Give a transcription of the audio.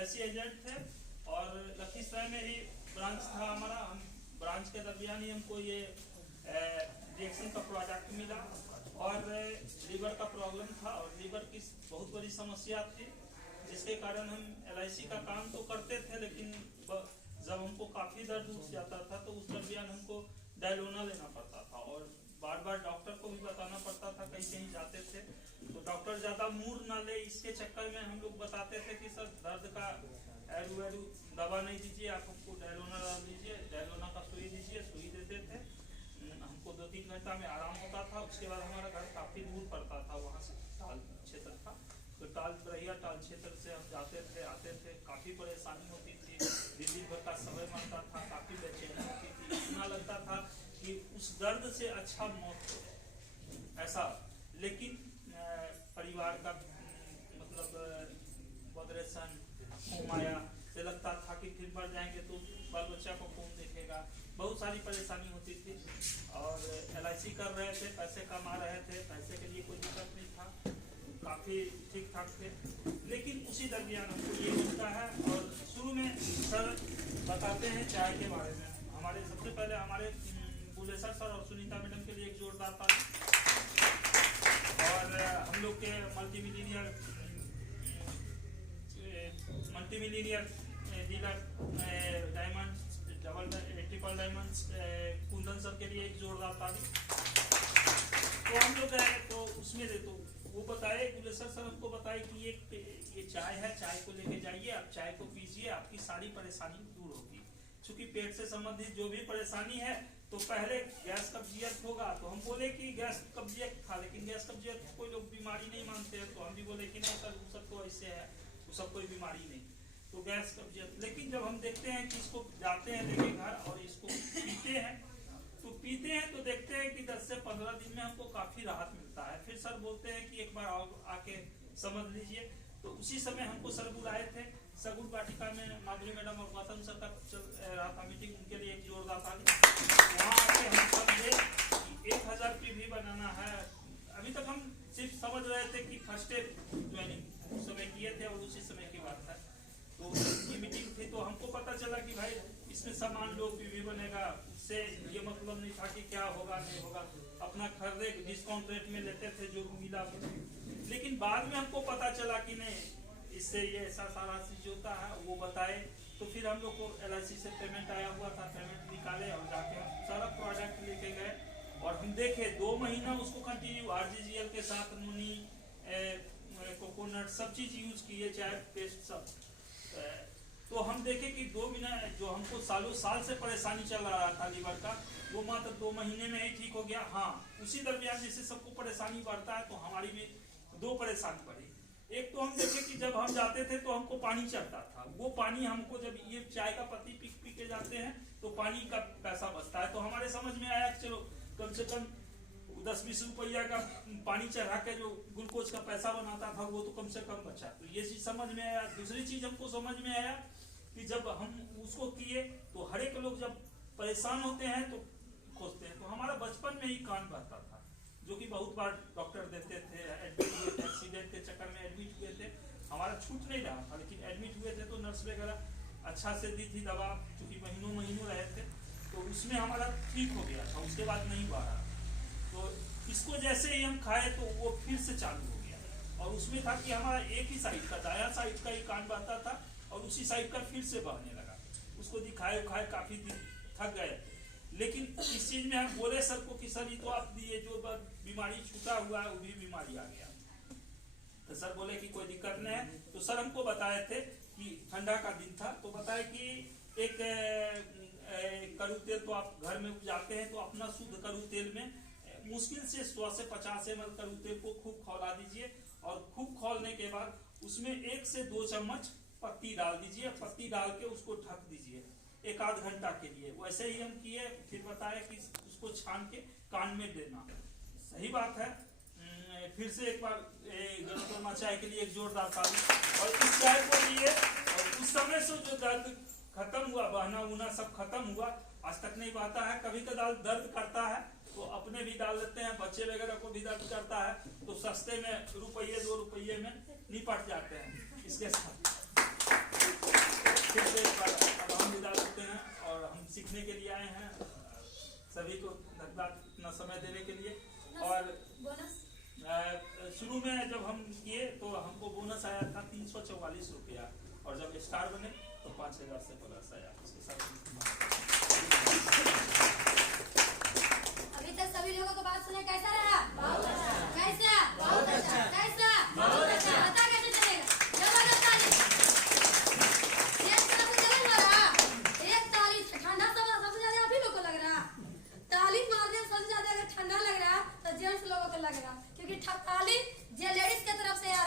LIC agent थे और लखीसराय में ही ब्रांच था हमारा। हम ब्रांच के दरमियान ही हमको ये रिएक्शन का प्रोडक्ट मिला और लीवर का प्रॉब्लम था और लीवर की बहुत बड़ी समस्या थी, जिसके कारण हम LIC का काम तो करते थे, लेकिन जब हमको काफ़ी दर्द उठ जाता था तो उस दरमियान हमको डायलोना लेना पड़ता था और बार बार डॉक्टर को भी बताना पड़ता था। कहीं कहीं जाते थे तो डॉक्टर ज़्यादा मूड ना ले, इसके चक्कर में हम लोग बताते थे कि सर दर्द का एरू दवा नहीं दीजिए, आप हमको डायलोना डाल दीजिए, डायलोना का सुई दीजिए। सुई देते थे, हमको 2-3 घंटा में आराम होता था। उसके बाद हमारा घर काफ़ी दूर पड़ता था वहाँ से, टाल क्षेत्र था, तो टाल क्षेत्र से हम जाते थे आते थे। काफ़ी परेशानी होती थी, दिल्ली भर का समय मारता था, काफ़ी बेचैनी होती थी। इतना लगता था कि उस दर्द से अच्छा मौत हो ऐसा। लेकिन परिवार का मतलब बदरेसन माया से लगता था कि फिर मर जाएंगे तो बाल बच्चा को कौन देखेगा। बहुत सारी परेशानी होती थी और LIC कर रहे थे, पैसे कमा रहे थे, पैसे के लिए कोई दिक्कत नहीं था, काफ़ी ठीक ठाक थे। लेकिन उसी दरमियान हमको ये मिलता है और शुरू में सर बताते हैं चाय के बारे में। हमारे सबसे पहले हमारे बुलेसर सर और सुनीता मैडम के लिए एक जोरदार ताली। और हम लोग के multi millionaire dealer diamond triple diamonds Kundan sir के लिए एक जोरदार ताली। तो हम लोग गए तो उसमें तो वो बताए, बुलेसर सर हमको बताए कि ये चाय है, चाय को लेके जाइए, आप चाय को पीजिए, आपकी सारी परेशानी दूर होगी। चूंकि पेट से संबंधित जो भी परेशानी है तो पहले गैस कब्जियत होगा। तो हम बोले कि गैस कब्जियत था, लेकिन गैस कब्जियत कोई लोग बीमारी नहीं मानते हैं, तो हम भी बोले कि नहीं सर वो सब तो ऐसे है, वो सब कोई बीमारी नहीं, तो गैस कब्जियत। लेकिन जब हम देखते हैं कि इसको जाते हैं लेके घर और इसको पीते हैं तो देखते हैं कि 10 से 15 दिन में हमको काफ़ी राहत मिलता है। फिर सर बोलते हैं कि एक बार आके समझ लीजिए। तो उसी समय हमको सर बुलाए थे सगुन वाटिका में, माधुरी मैडम और गौतम सर का चल रहा था मीटिंग, उनके लिए एक जोरदार ताली। वहाँ आके हम समझे कि 1000 भी बनाना है। अभी तक हम सिर्फ समझ रहे थे कि फर्स्ट डे ज्वाइनिंग उस समय किए थे और उसी समय की बात है। तो ये मीटिंग थी तो हमको पता चला कि भाई इसमें सामान लो PV बनेगा। उससे ये मतलब नहीं था कि क्या होगा नहीं होगा, अपना खरीदे डिस्काउंट रेट में लेते थे जो मिला। लेकिन बाद में हमको पता चला कि नहीं, इससे ये ऐसा सारा चीज होता है, वो बताए। तो फिर हम लोग को LIC से पेमेंट आया हुआ था, पेमेंट निकाले और जाके हम सारा प्रोडक्ट लेके गए और हम देखे 2 महीना उसको कंटिन्यू RGGL के साथ नूनी कोकोनट सब चीज यूज किए, चाय पेस्ट सब। तो हम देखे कि 2 महीना जो हमको सालों साल से परेशानी चल रहा था लीवर का, वो मात्र 2 महीने में ही ठीक हो गया। हाँ, उसी दरमियान जैसे सबको परेशानी बढ़ता है तो हमारी भी 2 परेशानी बढ़ी। एक तो हम देखे कि जब हम जाते थे तो हमको पानी चढ़ता था, वो पानी हमको जब ये चाय का पत्ती पी के जाते हैं तो पानी का पैसा बचता है। तो हमारे समझ में आया कि चलो कम से कम 10-20 रुपया का पानी चढ़ा के जो ग्लूकोज का पैसा बनाता था वो तो कम से कम बचा। तो ये चीज समझ में आया। दूसरी चीज हमको समझ में आया कि जब हम उसको किए तो हर एक लोग जब परेशान होते हैं तो खोजते हैं। तो हमारा बचपन में ही कान बहता था, जो कि बहुत बार डॉक्टर देते थे, एडमिट हुए थे, एक्सीडेंट के चक्कर में एडमिट हुए थे, हमारा छूट नहीं रहा था। लेकिन एडमिट हुए थे तो नर्स वगैरह अच्छा से दी थी दवा, क्योंकि महीनों रहे थे, तो उसमें हमारा ठीक हो गया था। उसके बाद नहीं बढ़ा। तो इसको जैसे ही हम खाए तो वो फिर से चालू हो गया और उसमें था कि हमारा एक ही साइड का, दाया साइड का ही कान बहता था और उसी साइड का फिर से बहने लगा। उसको दिखाए काफी दिन थक गए। लेकिन इस चीज में हम बोले सर को कि सर ये तो आप दिए जो बीमारी छूटा हुआ है वो भी बीमारी आ गया। तो सर बोले कि कोई दिक्कत नहीं है। तो सर हमको बताए थे कि ठंडा का दिन था, तो बताए कि एक कड़ू तेल तो आप घर में उपजाते हैं तो अपना शुद्ध कड़ू तेल में मुश्किल से 100 से 50 ml कड़ू तेल को खूब खौला दीजिए और खूब खौलने के बाद उसमें 1 से 2 चम्मच पत्ती डाल दीजिए। पत्ती डाल के उसको ढक दीजिए 1-आध घंटा के लिए। वैसे ही हम किए। फिर बताया कि उसको छान के कान में देना। सही बात है। फिर से एक बार गणतंत्र चाय के लिए एक जोरदार ताली। और इस चाय को लिए और उस समय से जो दर्द खत्म हुआ, बहना उना सब खत्म हुआ, आज तक नहीं बहता है। कभी कदार दर्द करता है तो अपने भी डाल लेते हैं, बच्चे वगैरह को भी दर्द करता है तो सस्ते में ₹1-2 में निपट जाते हैं इसके साथ। सभी को धन्यवाद इतना समय देने के लिए। और बोनस शुरू में जब हम किए तो हमको बोनस आया था 344 रुपया, और जब स्टार बने तो 5000 से प्लस आया। उसके साथ